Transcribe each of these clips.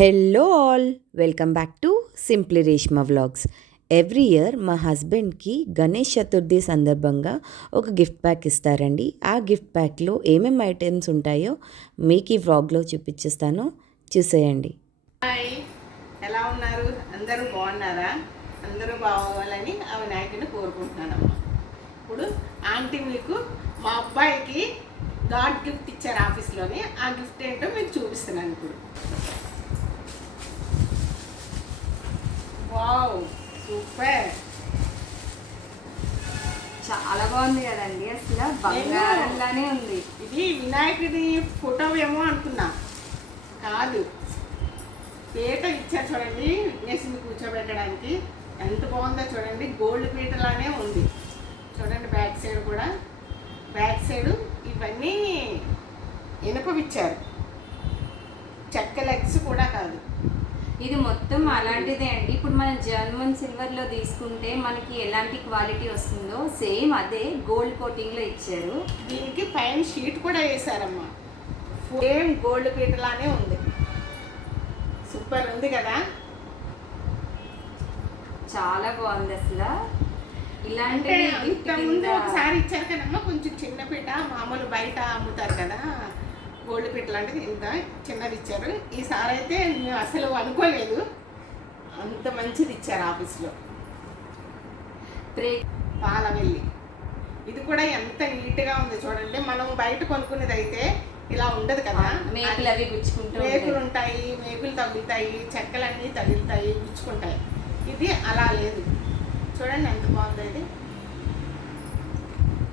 Hello all, welcome back to simply Reshma vlogs. Every year మా హస్బెండ్కి గణేష్ చతుర్థి సందర్భంగా ఒక గిఫ్ట్ ప్యాక్ ఇస్తారండి. ఆ గిఫ్ట్ ప్యాక్లో ఏమేమి ఐటమ్స్ ఉంటాయో మీకు ఈ వ్లాగ్లో చూపించేస్తాను, చూసేయండి. హాయ్, ఎలా ఉన్నారు? అందరూ బాగున్నారా? అందరూ బాగోవాలని ఆ వినాయకుడిని కోరుకుంటున్నానమ్మా. ఇప్పుడు ఆంటీ మీకు మా అబ్బాయికి గాడ్ గిఫ్ట్ ఇచ్చారు ఆఫీస్లోని. ఆ గిఫ్ట్ ఏంటో మీకు చూపిస్తున్నాను ఇప్పుడు. Wow, super! చాలా బాగుంది కదండి, అసలు బంగారంలానే ఉంది. ఇది వినాయకుడి ఫోటో ఏమో అనుకున్నా, కాదు, పీట ఇచ్చారు చూడండి, విఘ్నేశ్వరుని కూర్చోబెట్టడానికి. ఎంత బాగుందో చూడండి, గోల్డ్ పీటలానే ఉంది చూడండి. బ్యాక్ సైడ్ కూడా, బ్యాక్ సైడ్ ఇవన్నీ ఇనుపవిచ్చారు, చెక్క లెగ్స్ కూడా కాదు. ఇది మొత్తం అలాంటిదే అండి. ఇప్పుడు మనం జర్మన్ సిల్వర్లో తీసుకుంటే మనకి ఎలాంటి క్వాలిటీ వస్తుందో సేమ్ అదే గోల్డ్ కోటింగ్లో ఇచ్చారు. దీనికి పైన షీట్ కూడా వేసారమ్మా, సేమ్ గోల్డ్ పీటలానే ఉంది. సూపర్ ఉంది కదా, చాలా బాగుంది అసలు. ఇలాంటి ఇంతకుముందు ఒకసారి ఇచ్చారు కదమ్మా, కొంచెం చిన్న పీట, మామూలు బయట అమ్ముతారు కదా గోల్డ్ పీట లాంటిది, ఇంత చిన్నది ఇచ్చారు. ఈసారి అయితే మేము అసలు అనుకోలేదు అంత మంచిది ఇచ్చారు ఆఫీస్లో. పాలవెల్లి ఇది కూడా ఎంత నీట్గా ఉంది చూడండి. మనం బయట కొనుక్కునేది అయితే ఇలా ఉండదు కదా, మేకులు అవి గుచ్చుకుంటూ, మేకులు ఉంటాయి, మేకులు తగులుతాయి, చెక్కలన్నీ తగులుతాయి, గుచ్చుకుంటాయి. ఇది అలా లేదు చూడండి, ఎంత బాగుంది ఇది.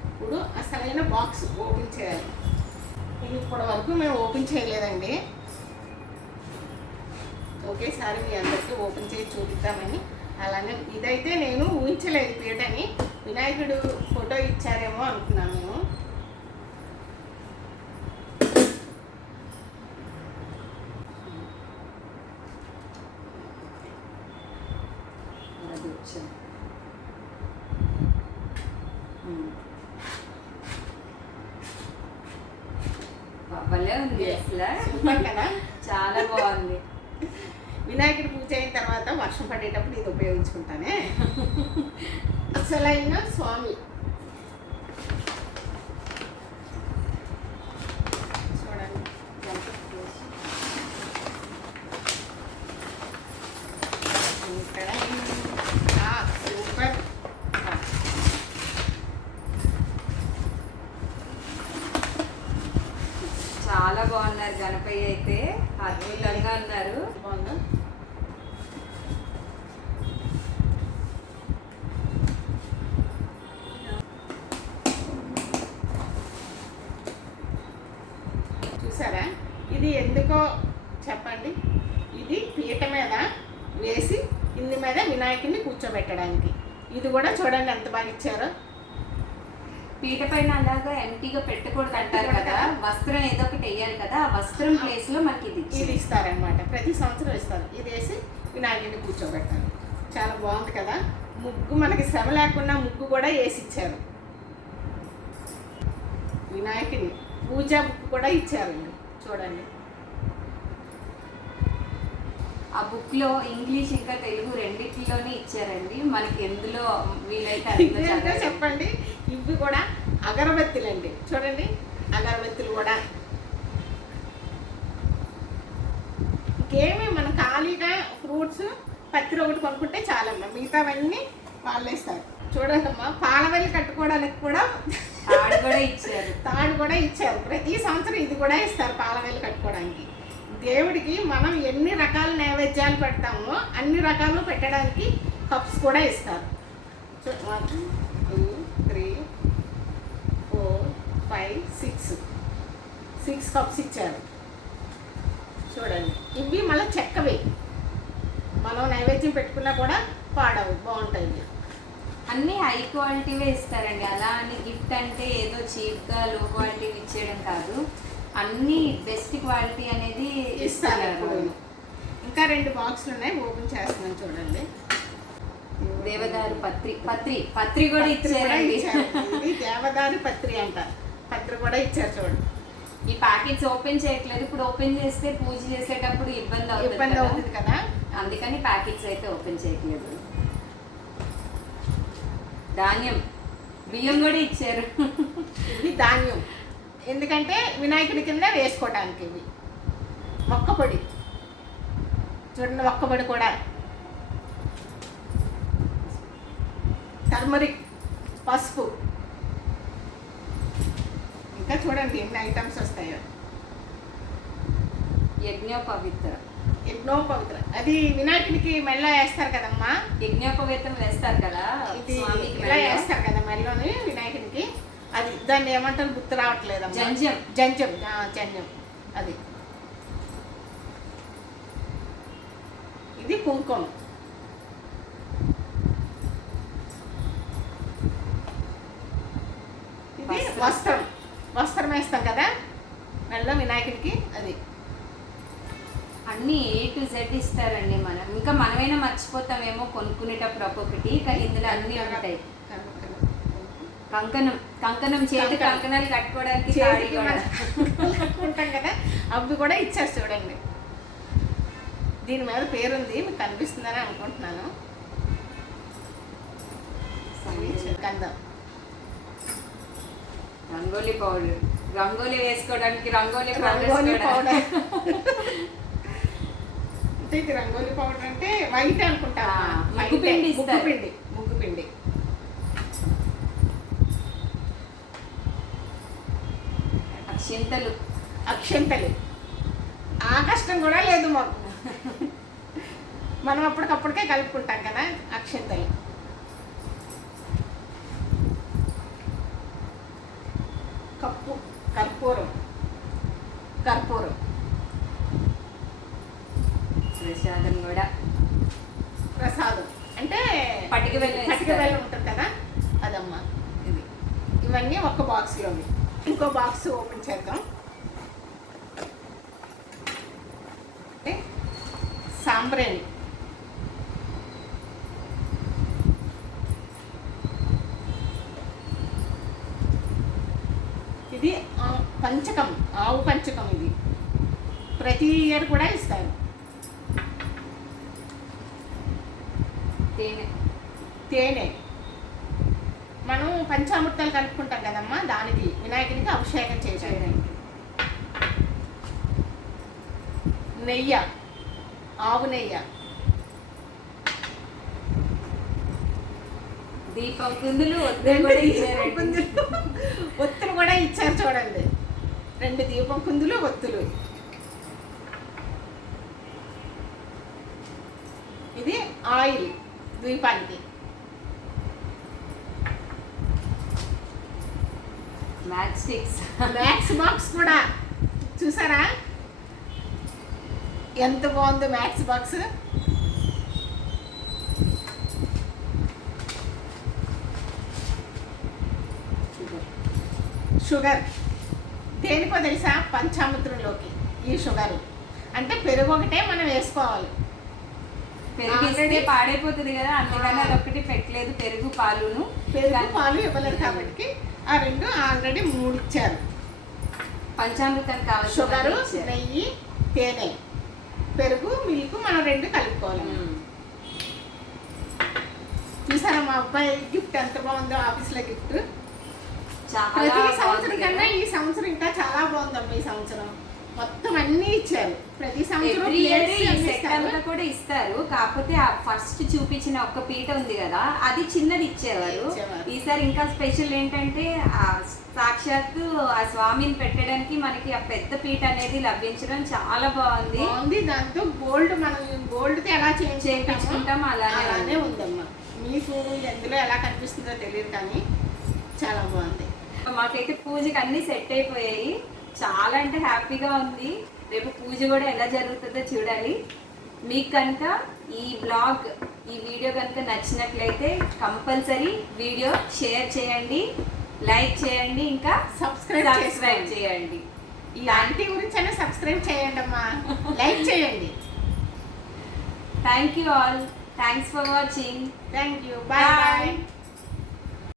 ఇప్పుడు అసలైన బాక్స్ ఓపెన్ చేయాలి. ఇప్పటి వరకు మేము ఓపెన్ చేయలేదండి, ఒకేసారి మీ అందరికీ ఓపెన్ చేసి చూపిద్దామని. అలానే ఇదైతే నేను ఊహించలేదు పీటని, వినాయకుడు ఫోటో ఇచ్చారేమో అనుకున్నాను మేము. భలే ఉంది అసలు, సూపర్ కదా, చాలా బాగుంది. వినాయకుడి పూజ అయిన తర్వాత వర్షం పడేటప్పుడు ఇది ఉపయోగించుకుంటానే. అసలైన స్వామి చూడండి, ఇక్కడ సూపర్. చాలా బాగున్నారు గణపయ్య అయితే, అద్భుతంగా ఉన్నారు. బాగుందా? చూసారా, ఇది ఎందుకో చెప్పండి. ఇది పీట మీద వేసి ఇందు మీద వినాయకుడిని కూర్చోబెట్టడానికి. ఇది కూడా చూడండి ఎంత బాగా ఇచ్చారో. పీట పైన అలాగా ఎంటీగా పెట్టకూడదు అంటారు కదా, వస్త్రం ఏదో ఒకటి వేయాలి కదా, ఆ వస్త్రం ప్లేస్ లో మనకి ఇది ఇస్తారనమాట. ప్రతి సంవత్సరం ఇస్తారు. ఇది వేసి వినాయకుడిని కూర్చోబెట్టాలి. చాలా బాగుంది కదా, ముగ్గు మనకి శ్రమ లేకుండా ముగ్గు కూడా వేసి ఇచ్చారు. వినాయకుని పూజా బుక్ కూడా ఇచ్చారండి చూడండి. ఆ బుక్ లో ఇంగ్లీష్ ఇంకా తెలుగు రెండిట్లోనే ఇచ్చారండి, మనకి ఎందులో వీలైతే చెప్పండి. ఇవి కూడా అగరబత్తులు అండి చూడండి, అగరబత్తులు కూడా. ఇంకేమి మనం ఖాళీగా ఫ్రూట్స్ పత్రి ఒకటి కొనుక్కుంటే చాలమ్మా, మిగతావన్నీ వాళ్ళు ఇస్తారు. చూడండి అమ్మా, పాలవెల్లి కట్టుకోవడానికి కూడా తాడు కూడా ఇచ్చారు. తాడు కూడా ఇచ్చారు. ప్రతి సంవత్సరం ఇది కూడా ఇస్తారు పాలవెల్లి కట్టుకోవడానికి. దేవుడికి మనం ఎన్ని రకాల నైవేద్యాలు పెడతామో అన్ని రకాలు పెట్టడానికి కప్స్ కూడా ఇస్తారు. 1 2 3 4 5 6 కప్స్ ఇచ్చారు చూడండి. ఇవి మళ్ళీ చెక్కవి, మనం నైవేద్యం పెట్టుకున్నా కూడా పాడవు, బాగుంటాయి. అన్నీ హై క్వాలిటీవే ఇస్తారండి. అలా అని గిఫ్ట్ అంటే ఏదో చీప్గా లో క్వాలిటీ ఇచ్చేయడం కాదు, అన్నీ బెస్ట్ క్వాలిటీ అనేది ఇస్తారు. ఇంకా 2 బాక్సులు ఉన్నాయి, ఓపెన్ చేస్తున్నాను చూడండి. దేవదారు పత్రి కూడా ఇచ్చారండి. ఇది దేవదారు పత్రి అంట, పత్రి కూడా ఇచ్చారు చూడండి. ఈ ప్యాకెట్స్ ఓపెన్ చేయట్లేదు. ఇప్పుడు ఓపెన్ చేస్తే పూజ చేసేటప్పుడు ఇబ్బంది ఇబ్బంది అవుతుంది అవుతుంది కదా. అందుకని ప్యాకెట్స్ అయితే ఓపెన్ చేయట్లేదు. ధాన్యం బియ్యం కూడా ఇచ్చారు. ఇది ధాన్యం, ఎందుకంటే వినాయకుడి కింద వేసుకోవటానికి. ఇవి మొక్కపొడి చూడండి, మొక్కపొడి కూడా, టర్మరిక్, పసుపు, ఇంకా చూడండి ఎన్ని ఐటమ్స్ వస్తాయో. యజ్ఞోపవిత్ర. యజ్ఞోపవిత్ర అది వినాయకుడికి మెల్ల వేస్తారు కదమ్మా. యజ్ఞోపవిత్రం వేస్తారు కదా ఇది స్వామికి ఇలా మెడలో. వేస్తారు కదా మెల్లోని వినాయకుడికి. అది దాన్ని ఏమంటారు గుర్తు రావట్లేదమ్మా. జంజం. జంజం, జంజం. అది ఇది కుంకుమ. ఇది వస్త్రం. వస్త్రం వేస్తాం కదా మెల్ల వినాయకుడికి. అది అన్ని A to Z ఇస్తారండి. మనం ఇంకా మనమైనా మర్చిపోతామేమో కొనుక్కునేటప్పుడు ఒక్కొక్కటి, కానీ ఇందులో అన్ని ఉంటాయి. కంకణం, కంకణం చేతి కంకణం. కంకణాలు కట్టుకోవడానికి తాడి చేతికి కూడా. మనం ఉంటాం కదా, అవి కూడా ఇచ్చారు చూడండి. దీని మీద పేరుంది, మీకు కనిపిస్తుందని అనుకుంటున్నాను. కందం, రంగోలీ పౌడర్, రంగోలీ వేసుకోవడానికి రంగోలీ రంగోలీ పౌడర్. పౌడర్. అంటే ఇది రంగోలీ పౌడర్ అంటే వైట్ అనుకుంటా. ముగ్గు పిండి ఇస్తారు. ముగ్గుపిండి, ముగ్గుపిండి. అక్షింతలు, అక్షంతలు. ఆ కష్టం కూడా లేదు మాకు. మనం అప్పటికప్పటికే కలుపుకుంటాం కదా అక్షంతలు. కప్పు, కర్పూరం, కర్పూరం. ప్రసాదం కూడా. ప్రసాదం అంటే పటిక బెల్లం పటిక వేస్తారు. బెల్లం ఉంటుంది కదా, అదమ్మా. ఇది ఇవన్నీ ఒక బాక్స్లోవి. ఇంకో బాక్స్ ఓపెన్ చేద్దాం. అంటే సాంబ్రాణి, ఇది పంచకం, ఆవు పంచకం. ఇది ప్రతి ఇయర్ కూడా ఇస్తారు. తేనె, తేనె మనం పంచామృతాలు కలుపుకుంటాం కదమ్మా, దానికి వినాయకునికి అభిషేకం చేయడానికి. నెయ్యి, ఆవు నెయ్యి. దీపం కుందులు, ఒత్తులు కూడా ఇచ్చారండి. కుందులు, ఒత్తులు కూడా ఇచ్చారు చూడండి. 2 దీపం కుందులు, ఒత్తులు. ఇది ఆయిల్ దీపానికి. మ్యాచ్ స్టిక్స్, మ్యాక్స్ బాక్స్ కూడా చూసారా ఎంత బాగుందో మ్యాక్స్ బాక్స్. షుగర్ దేనికో తెలుసా, పంచామృతంలోకి ఈ షుగర్. అంటే పెరుగు ఒకటే మనం వేసుకోవాలి. పెరుగు ఇస్తే పాడైపోతుంది కదా, అందుకని అదొక్కటి పెట్టలేదు. పెరుగు పాలును. పెరుగు పాలు ఇవ్వలేదు కాబట్టి ఆ 2 ఆల్రెడీ 3 ఇచ్చారు. పంచామృతం కావాలి. షుగరు, నెయ్యి, తేనె, పెరుగు, మిల్క్ మనం 2 కలుపుకోవాలి. చూసారా మా అబ్బాయి గిఫ్ట్ ఎంత బాగుందో, ఆఫీస్లో గిఫ్ట్. ప్రతి సంవత్సరం కన్నా ఈ సంవత్సరం ఇంకా చాలా బాగుందమ్మా. ఈ సంవత్సరం మొత్తం అన్ని ఇచ్చారు. ప్రతి సంవత్సరం కూడా ఇస్తారు. కాకపోతే ఆ ఫస్ట్ చూపించిన ఒక్క పీట ఉంది కదా, అది చిన్నది ఇచ్చేవారు. ఈసారి ఇంకా స్పెషల్ ఏంటంటే ఆ సాక్షాత్తు ఆ స్వామిని పెట్టడానికి మనకి ఆ పెద్ద పీట అనేది లభించడం చాలా బాగుంది. దాంతో గోల్డ్, మనం గోల్డ్తో ఎలా చేయించుకుంటాం అలానే ఉందమ్మా. మీకు ఎందులో ఎలా కనిపిస్తుందో తెలియదు కానీ చాలా బాగుంది. మాకైతే పూజకి అన్ని సెట్ అయిపోయాయి. చాలా అంటే హ్యాపీగా ఉంది. రేపు పూజ కూడా ఎలా జరుగుతుందో చూడాలి. మీకు కనుక ఈ బ్లాగ్, ఈ వీడియో కనుక నచ్చినట్లయితే కంపల్సరీ వీడియో షేర్ చేయండి, లైక్ చేయండి, ఇంకా సబ్స్క్రైబ్ చేయండి. ఈ ఆంటీ గురించి అయినా సబ్స్క్రైబ్ చేయండి అమ్మా, లైక్ చేయండి. Thank you all. Thanks for watching. Thank you. Bye.